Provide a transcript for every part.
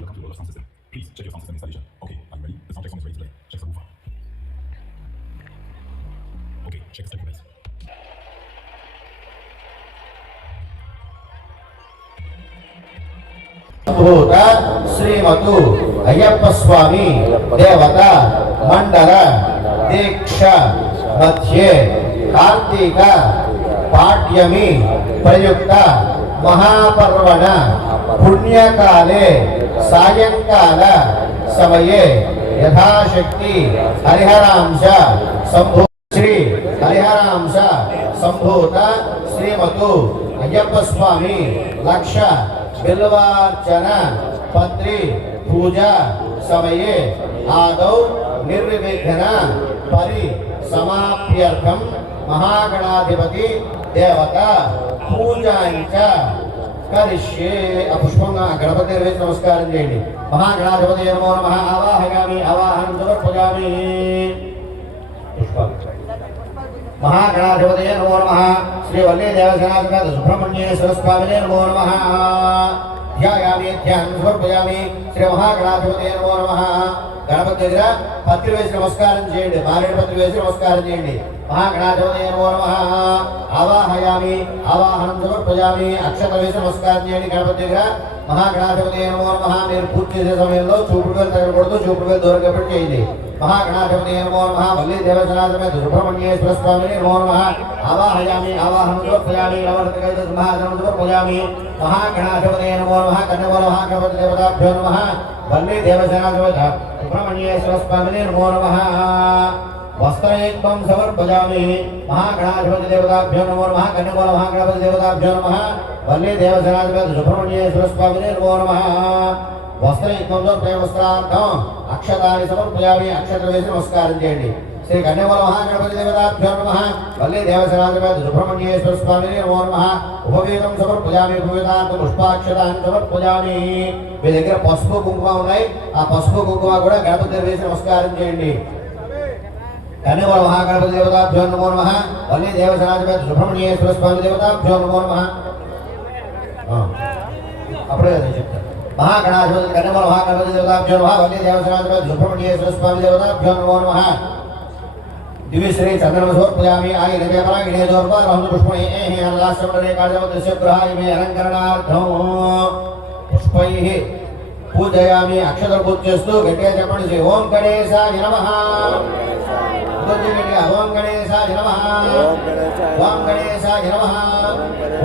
Welcome to World of Sound System. Please check your sound system installation. Okay, are you ready? The sound check song is ready to play. Check the woofer. Okay, check the step bass. ಭೂತ ಶ್ರೀಮತು ಅಯ್ಯಪ್ಪ ಸ್ವಾಮಿ ದೇವತಾ ಮಂಡಲ ದೀಕ್ಷ ಮಧ್ಯೆ ಕಾರ್ತೀಕ ಪಾಠ್ಯಮಿ ಪ್ರಯುಕ್ತ ಮಹಾಪರ್ವಣ ಪುಣ್ಯಕಾಲೇ सायंकाल समये यथाशक्ति हरिहरांश संभू श्री हरिहरांश संभूत श्रीमतु अय्यप स्वामी लक्ष बिल्वार्चन पत्री पूजा समये आदौ निर्विघ्न परि समाप्यर्थम महागणाधिपति देवता पूजा కరిష్యే ఆ పుష్పంగా గణపతి నిర్వేసి నమస్కారం చేయండి మహాగణాధిపతి నమో నమ ఆవాహయామి ఆవాహనం సమర్పయామి పుష్పం మహాగణాధిపతయ నమో నమ శ్రీ వల్లీ దేవసేనాధిపతి సుబ్రహ్మణ్యేశ్వర స్వామినే నమో నమ ధ్యాయామి ధ్యానం సమర్పయామి శ్రీ మహాగణాధిపతయ నమో నమ గణపతి దగ్గర పత్రి వేసి నమస్కారం చేయండి. మారేడు పత్రి వేసి నమస్కారం చేయండి. మహాగణాధిపతయ నమో నమ. ఆవాహయామి ఆవాహనం సమర్పయామి అక్షత వేసి నమస్కారం చేయండి. గణపతి దగ్గర మహాగణాధిపతయ నమో నమ. మీరు పూర్తి చేసే సమయంలో చూపుడు వేలు తగలకూడదు. చూపుడు వేలు దూరం కాబట్టి చేయండి. మహాగణాధిపతి నమో నమ. వల్లి దేవసనాథమే సుబ్రహ్మణ్యేశ్వర స్వామిని నమో నమ. ఆవాహయామి ఆవాహనం సమర్పయామి నవరత్నకైత సింహాసనం సమర్పయామి మహాగణాధిపతి నమో నమ. కన్నవర మహాగణపతి దేవతాభ్యో నమ. వల్లి దేవసేనాధిపత సుబ్రహ్మణ్యేశ్వర స్వామిని నమో నమ వస్త్రయుగ్మం సమర్పజామి మహాగణాధిపతి దేవతాభ్యో నమో నమ కన్యకోల మహాగణపతి దేవతాభ్యో నమ వల్లి దేవసేనాధిపతి సుబ్రహ్మణ్యేశ్వర స్వామిని నమో నమ వస్త్రయుగ్మంలో ప్రేమ వస్త్రార్థం అక్షతాన్ని సమర్పజామి అక్షత వేసి నమస్కారం చేయండి. శ్రీ కన్యవల మహాగణపతి దేవతాభ్యో నమ వల్లి దేవసరాధిపతి సుబ్రహ్మణ్యేశ్వర స్వామి నమో నమ ఉపవేదం సమర్పయామి ఉపవేదాంత పుష్పాక్షతాన్ని సమర్పయామి మీ దగ్గర పసుపు కుంకుమ ఉన్నాయి. ఆ పసుపు కుంకుమ కూడా గణపతి వేసి నమస్కారం చేయండి. కన్యవల మహాగణపతి దేవతాభ్యో నమో నమ. వల్లి దేవసరాధిపతి సుబ్రహ్మణ్యేశ్వర స్వామి దేవతాభ్యో నమో నమ. ఆ. అప్పుడే కదా నేను చెప్తాను మహాగణాధిపతి కన్నమల మహాగణపతి దేవతాభ్యో నమ. వల్లి దేవసరాధిపతి సుబ్రహ్మణ్యేశ్వర స్వామి దేవతాభ్యో నమో నమ. దివిశ్రీ చంద్రమ సమర్పయామి ఆయ దేవరాగిణే దోర్పా రహం పుష్పై అల్లాశ్రమణే కార్యవ దృశ్యగృహాయ మే అలంకరణార్థం పుష్పై పూజయామి అక్షర పూజ చేస్తూ గట్టిగా చెప్పండి శ్రీ ఓం గణేశాయ నమః ఇంకొంచెం గట్టిగా ఓం గణేశాయ నమః ఓం గణేశాయ నమః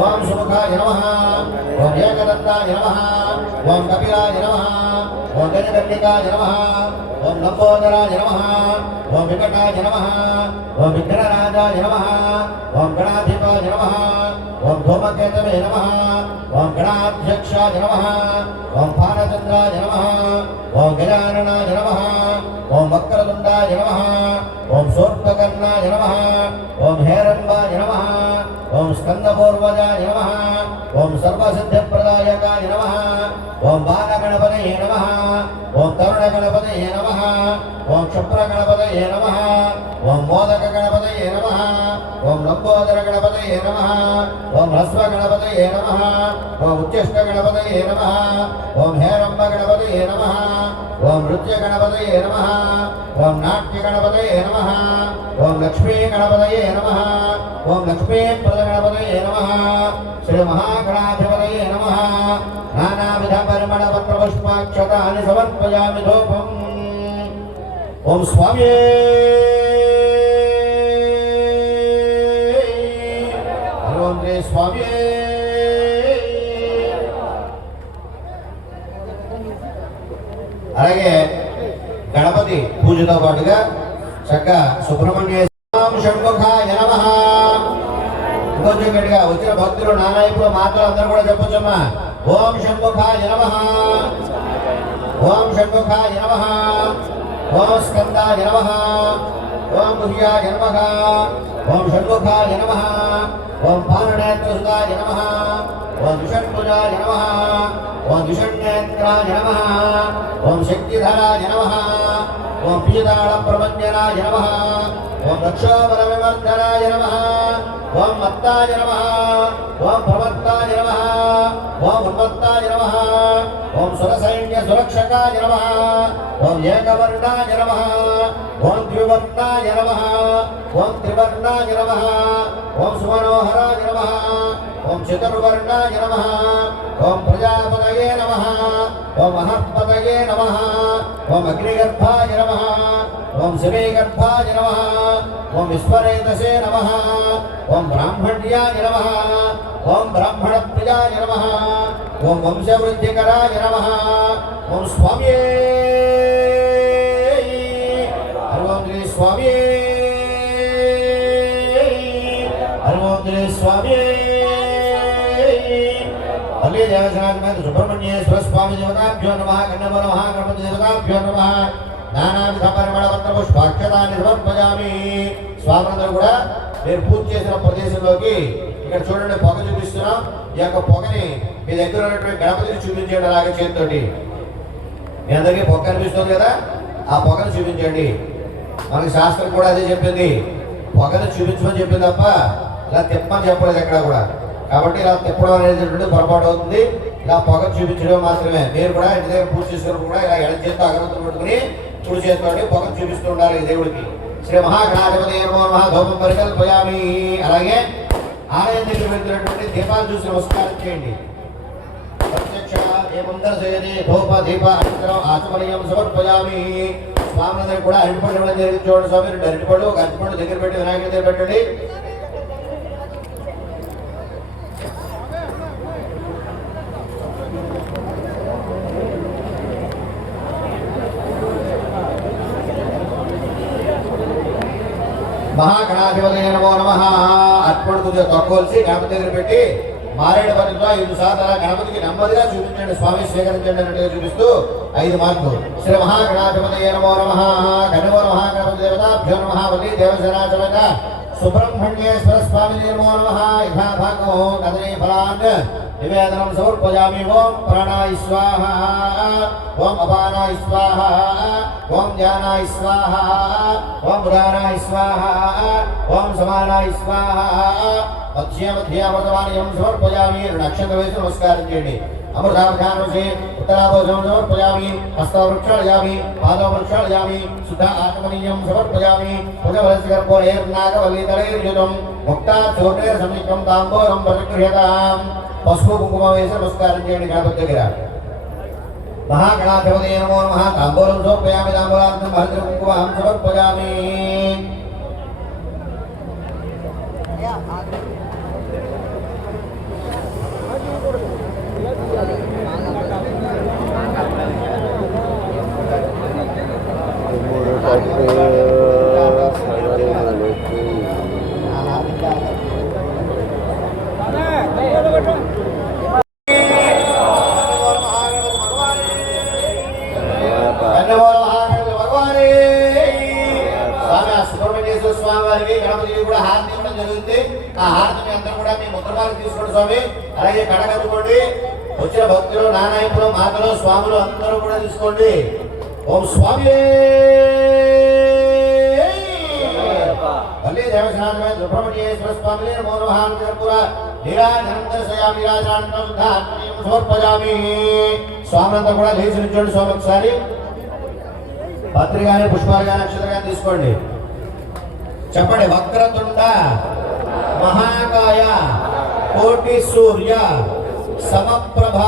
ఓం సుముఖాయ నమః ఓం ఏకదంతాయ నమః ఓం కపిలాయ నమః ఓం గజకర్ణికాయ నమః ఓం లంబోదరాయ నమః ఓం వికటాయ నమః ఓం విఘ్నరాజాయ నమః ఓం గణాధిపాయ నమః ఓం ధూమకేతవే నమః ఓం గణాధ్యక్షాయ నమః ఓం భారచంద్రాయ నమః ఓం గజాననాయ నమః ఓం వక్రతుండాయ నమః ఓం శూర్పకర్ణాయ నమః ఓం హేరంబాయ నమః ఓం స్కందపూర్వజాయ నమః ఓం ఓం క్షుప్రగణపతయే నమ ఓం మోదక గణపతయే నమ ఓం లంబోదర గణపతయే నమ ఓం హ్రస్వ గణపతయే నమ ఓం ఉచ్చిష్ట గణపతయే నమ ఓం హేరంబ గణపతయే నమ ఓం నృత్య గణపతయే నమ ఓం నాట్య గణపతయే నమ ఓం లక్ష్మీ గణపతయే నమ ఓం లక్ష్మీ ప్రద గణపతయే నమ శ్రీ మహాగణాధిపతయే నమ నానావిధ పరిమళ పత్ర పుష్పాక్షతాన్ని సమర్పయామి ధూపం ఓం స్వామి. ఓం స్వామి. అలాగే గణపతి పూజతో పాటుగా చక్కగా సుబ్రహ్మణ్య స్వామి షణ్ముఖాయ నమః. ఇంకొంచెం గట్టిగా వచ్చిన భక్తులు నానాయకులు మాటలు అందరూ కూడా చెప్పొచ్చమ్మా. ఓం షణ్ముఖాయ నమః. ఓం షణ్ముఖాయ నమః. ఓం స్కందాయ నమ. ఓం గుహ్యాయ నమ. ఓం షణ్ముఖాయ నమ. ఓం పాననేత్రసుదాయ నమ. ఓం దుషణ్భుజాయ నమ. ఓం దుషణ్నేత్రాయ నమ. ఓం శక్తిధరాయ నమ. ఓం పిజదాళ ప్రపంచనాయ నమ. ఓం రక్షోబల వివర్ధనాయ నమ. ఓం మత్తాయ నమ. ఓం భవత్తాయ నమ. ఓం ఉన్మత్తాయ నమ. ఓం సురసైన్య సురక్షకాయ నమ. ఓం ఏకవర్ణాయ నమ. ఓం ద్వివర్ణాయ నమ. ఓం త్రివర్ణాయ నమ. ఓం సుమనోహరాయ నమ. ఓం చతుర్వర్ణాయ నమ. ఓం ప్రజాపతయే నమ. ఓం మహత్పతయే నమ. ఓం అగ్నిగర్భాయ నమ. ఓం శమీగర్భాయ నమ. ఓం విశ్వరేతసే నమ. ఓం బ్రాహ్మణ్యాయ నమ. ఓం బ్రాహ్మణ ప్రియాయ నమ. ఓం వంశవృద్ధికరాయ నమ. ఓం స్వామ్యే. హరిఓం శ్రీ స్వామి హరిఓం శ్రీ స్వామి అల్లే దేవసనాథ సుబ్రహ్మణ్యేశ్వర స్వామి దేవతాభ్యో నమ. కన్నమ నమ. గణపతి దేవతాభ్యో నమ. నానావిధ పరిమళ పత్ర పుష్పాక్షతాన్ని సమర్పయామి స్వాములందరూ కూడా నేను పూజ చేసిన ప్రదేశంలోకి ఇక్కడ చూడండి పొగ చూపిస్తున్నాం. ఈ యొక్క పొగని మీ దగ్గర ఉన్నటువంటి గణపతిని చూపించండి అలాగే చేతితోటి. మీ అందరికీ పొగ కనిపిస్తుంది కదా? ఆ పొగను చూపించండి. మనకి శాస్త్రం కూడా అదే చెప్పింది. పొగను చూపించమని చెప్పింది తప్ప ఇలా తిప్పమని చెప్పలేదు ఎక్కడ కూడా. కాబట్టి ఇలా తిప్పడం అనేది పొరపాటు అవుతుంది. ఇలా పొగ చూపించడం మాత్రమే. మీరు కూడా ఇంటి దగ్గర పూజ చేసుకున్నప్పుడు కూడా ఇలా ఎడ చేతితో అగరత్తులు పెట్టుకుని కుడి చేతితో పొగ చూపిస్తూ ఉండాలి దేవుడికి. శ్రీ మహాగణాధిపతి నమో ధూపం పరికల్పయామి. అలాగే ఆలయం దగ్గర వెళ్తున్నటువంటి దీపాలు చూసి నమస్కారం చేయండి. ప్రత్యక్ష ఏమం దర్శయతి ధూప దీప అనంతరం ఆచమనీయం సమర్పయామి. స్వామిలందరూ కూడా అరటిపండు ఇవ్వడం జరిగింది చూడండి స్వామి. రెండు అరటిపండు ఒక అరటిపండు దగ్గర పెట్టి వినాయకుడి దగ్గర పెట్టండి. మహాగణాధిపతి నమో నమ. అర్పణ కొద్దిగా గణపతి దగ్గర పెట్టి మారేడు పనితో ఐదు సార్లు అలా గణపతికి నెమ్మదిగా చూపించండి స్వామి స్వీకరించండి అన్నట్టుగా చూపిస్తూ ఐదు మార్కులు. శ్రీ మహాగణాధిపతి నమో నమ. గణమో నమ గణపతి దేవతాభ్యో నమ వల్లి దేవసేనాచరక సుబ్రహ్మణ్యేశ్వర స్వామి నమో నమ. యథాభాగం కదనీ ఫలాన్. నివేదనం సమర్పయామి ఓం ప్రాణాయ స్వాహ ఓం అపానాయ స్వాహ ఓం జ్ఞానాయ స్వాహ ఓం ఉదానాయ స్వాహ ఓం సమానాయ స్వాహ మధ్య మధ్య అమృతవాణియం సమర్పయామి రెండు అక్షంత వేసి నమస్కారం చేయండి అమృతాభ్యానోషే ఉత్తరాభోజనం సమర్పయామి హస్తవృక్షాళయామి పాదవృక్షాళయామి శుద్ధ ఆత్మనీయం సమర్పయామి భుజవలసి గర్భోరేర్నాగవల్లితరైర్యుతం ముక్తా చోటేర్ సమీపం తాంబూలం ప్రతిగృహ్యతాం పసుపు కుంకుమ వేసి నమస్కారం చేయండి గణపతి దగ్గర మహాగణాధిపతి నమో నమ తాంబూలం సమర్పయామి తాంబూలార్థం భద్ర కుంకుమం సమర్పయామి ధన్యవాద మహాగణపతి భగవానే స్వామి ఆ సుబ్రహ్మణ్యేశ్వర స్వామి స్వామివారికి గణపతికి కూడా హారతి ఇవ్వడం జరుగుతుంది ఆ హారతిని అందరూ కూడా మీ ముద్రమాలకు తీసుకోండి స్వామి అలాగే కడగట్టుకోండి వచ్చిన భక్తులు నానాయకులు మాతలు స్వాములు అందరూ కూడా తీసుకోండి ఓం స్వామి వల్లి దేవసేనాథమే సుబ్రహ్మణ్యేశ్వర స్వామి నమో నమః నీరాజనం దర్శయామి నీరాజనం సమర్పయామి స్వామినంతా కూడా లేచి నిల్చోండి స్వామి ఒకసారి. పత్రి కానీ పుష్పాలు కానీ అక్షతలు కానీ తీసుకోండి. చెప్పండి వక్రతుండ మహాకాయ కోటి సూర్య సమప్రభ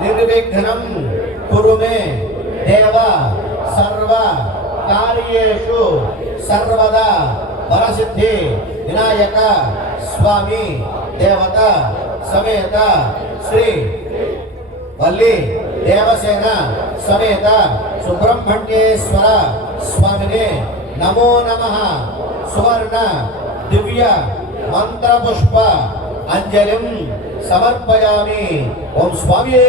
నిర్విఘ్నం కురుమే దేవ సర్వ కార్యేషు సర్వదా వరసిద్ధి వినాయక స్వామి దేవత సమేత శ్రీ వల్లి దేవసేన సమేత సుబ్రహ్మణ్యేశ్వర స్వామిని నమో నమ. సువర్ణ దివ్య మంత్రపుష్ప అంజలిం సమర్పయామి. ఓం స్వామి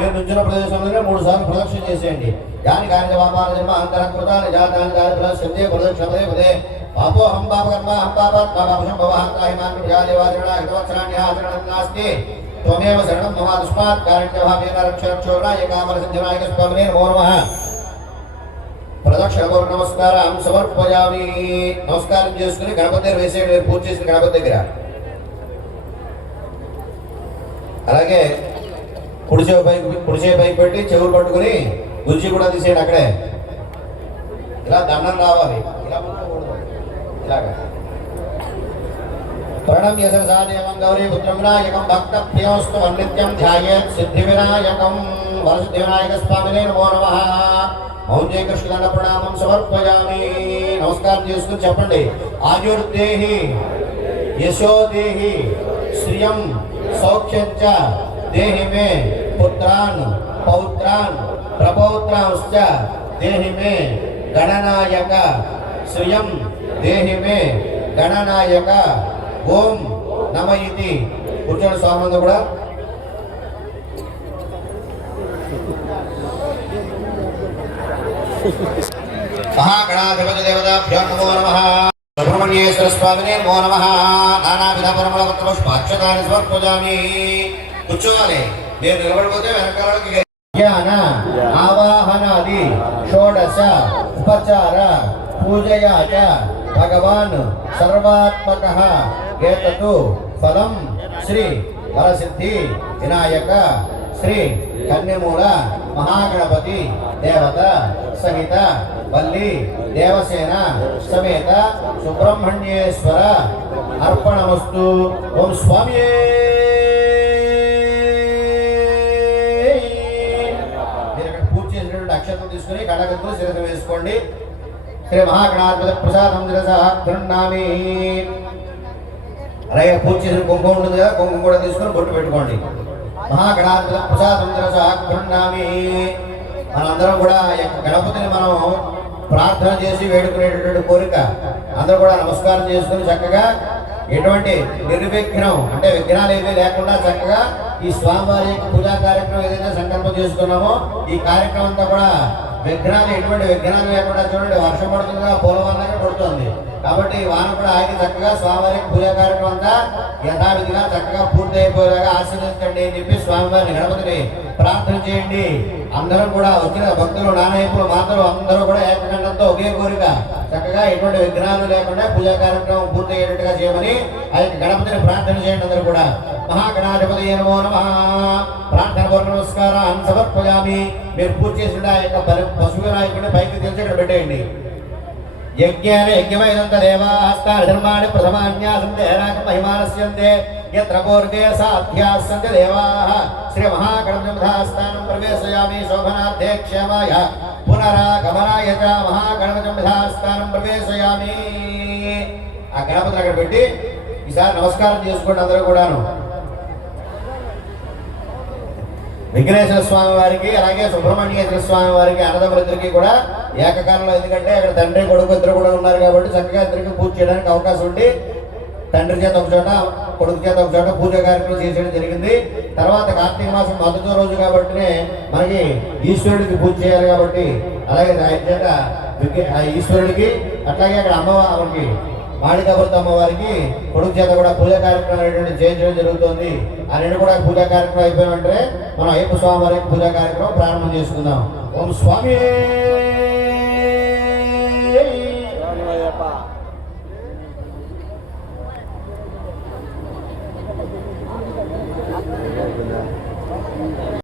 మీరు నుంచిన ప్రదేశంలోనే మూడు సార్లు ప్రదక్షిణ చేసేయండి. దాని కార్య వాపాల జన్మ అంతరంకృతాన్ని జాతాన్ని దాని ప్రదక్షిణే ప్రదక్షిణే పదే పాపోహం పాపకర్మ హం పాపాత్ పాపం భవ హంతాహిమాన్ ప్రజాదేవాదిరణ హితవత్సరాణ్యాచరణం నాస్తి. త్వమేవ శరణం మమ దుష్పాత్ కారణ్యభావేన రక్ష కామర సిద్ధినాయక స్వామినే నమో నమః. ప్రదక్షిణ గౌరవ నమస్కారం సమర్పయామి. నమస్కారం చేసుకుని గణపతి దగ్గర వేసేయండి పూజ చేసిన గణపతి దగ్గర. అలాగే కుడి చెవి పైకి కుడి పైకి పెట్టి చెవులు పట్టుకుని గుజ్జి కూడా తీసేయండి అక్కడే. ఇలా దండం రావాలి. ఇలా పట్టుకోకూడదు. ఇలాగా. ప్రణమ్య గౌరీ పుత్రం వినాయకం భక్త ప్రియోస్తు నిత్యం ధ్యాయేత్ సిద్ధి వినాయకం వరసిద్ధి వినాయక స్వామినే నమో నమ. ఓం జయ కృష్ణ ప్రణామం సమర్పయామి. నమస్కారం చేసుకుని చెప్పండి. ఆయుర్దేహి యశోదేహి శ్రియం సౌఖ్యంచ దేహి మే పుత్రాన్ పౌత్రాన్ ప్రపౌత్రాంశ్చ దేహి మే గణనాయక శ్రియం దేహి మే గణనాయక ఓం నమ ఇది కూర్చోండి స్వామి కూడా. మహాగణాధిపతి దేవతాభ్యో నమో నమ. సుబ్రహ్మణ్యేశ్వర స్వామిని నమో నమ. నానావిధ పరమల పుష్పాక్షతాన్ని సమర్పజామి. కూర్చోవాలి. నేను నిలబడిపోతే వెనకాలకి జ్ఞాన ఆవాహనాది షోడశ ఉపచార పూజయా చ భగవాన్ సర్వాత్మక ఏతతు ఫలం శ్రీ వరసిద్ధి వినాయక శ్రీ కన్యమూల మహాగణపతి దేవత సహిత వల్లి దేవసేన సమేత సుబ్రహ్మణ్యేశ్వర అర్పణమస్తు ఓం స్వామి పూజ చేసినటువంటి అక్షతం తీసుకుని కడగంతో శిరస వేసుకోండి. శ్రీ మహాగణాధిపతి ప్రసాదం శిరస గృహ్ణామి అలాగే పూజ చేసిన కుంకుమ ఉంటుంది కదా కుంకుమ కూడా తీసుకొని బొట్టు పెట్టుకోండి. మహాగణాధిపతి ప్రసాదం శిరస గృహ్ణామి మనందరం కూడా గణపతిని మనం ప్రార్థన చేసి వేడుకునేటటువంటి కోరిక. అందరూ కూడా నమస్కారం చేసుకుని చక్కగా ఎటువంటి నిర్విఘ్నం అంటే విఘ్నాలు ఏమీ లేకుండా చక్కగా ఈ స్వామివారి పూజా కార్యక్రమం ఏదైతే సంకల్పం చేసుకున్నామో ఈ కార్యక్రమం అంతా కూడా విఘ్నాలు ఎటువంటి విఘ్నాలు లేకుండా చూడండి వర్షం పడుతుందిగా పోలవల్లగా పడుతుంది. కాబట్టి వాన కూడా ఆగి చక్కగా స్వామివారికి పూజా కార్యక్రమం అంతా యథావిధిగా చక్కగా పూర్తి అయిపోయేలాగా ఆశీర్వదించండి అని చెప్పి స్వామివారిని గణపతిని ప్రార్థన చేయండి. అందరూ కూడా వచ్చిన భక్తులు నానైపులు మాత్రం అందరూ కూడా ఏకఖండంతో ఒకే కోరిక చక్కగా ఎటువంటి విఘ్నాలు లేకుండా పూజా కార్యక్రమం పూర్తి అయ్యేటట్టుగా చేయమని ఆ యొక్క గణపతిని ప్రార్థన చేయండి అందరూ కూడా. మహాగణాధిపతి నమో నమ. ప్రార్థన పూర్వ నమస్కారాన్ని సమర్పయామి. మీరు పూజ చేసిన ఆ యొక్క పరి- పశువు వినాయకుడిని పైకి తెలిసి ఇక్కడ పెట్టేయండి. యజ్ఞేన యజ్ఞమైనంత దేవాస్తాని ధర్మాణి ప్రథమాన్యాసం హేరాక మహిమానస్యంతే. యత్ర పూర్వే సాధ్యాస్సంత దేవాః. శ్రీ మహాగణపతిస్థానం ప్రవేశయామి. శోభనార్థే క్షేమాయ. పునరాగమనాయ చ మహాగణపతిస్థానం ప్రవేశయామి. ఆ గణపతిని అక్కడ పెట్టి ఈసారి నమస్కారం చేసుకోండి అందరూ కూడాను. విఘ్నేశ్వర స్వామి వారికి అలాగే సుబ్రహ్మణ్యేశ్వర స్వామి వారికి అన్నదమ్ములిద్దరికి కూడా ఏకకాలంలో ఎందుకంటే అక్కడ తండ్రి కొడుకు ఇద్దరు కూడా ఉన్నారు కాబట్టి చక్కగా ఇద్దరికి పూజ చేయడానికి అవకాశం ఉండి తండ్రి చేత ఒక చోట కొడుకు చేత ఒక చోట పూజ కార్యక్రమం చేసేయడం జరిగింది. తర్వాత కార్తీక మాసం మొదటి రోజు కాబట్టి మనకి ఈశ్వరుడికి పూజ చేయాలి కాబట్టి అలాగే ఆయన చేత ఆ ఈశ్వరుడికి అట్లాగే అక్కడ అమ్మవారికి మాళికాపురత అమ్మవారికి కొడుకు చేత కూడా పూజా కార్యక్రమం అనేటువంటి చేయించడం జరుగుతుంది. ఆ రెండు కూడా పూజా కార్యక్రమం అయిపోయిన వెంటనే మనం అయ్యప్ప స్వామి వారికి పూజా కార్యక్రమం ప్రారంభం చేసుకుందాం. ఓం స్వామి!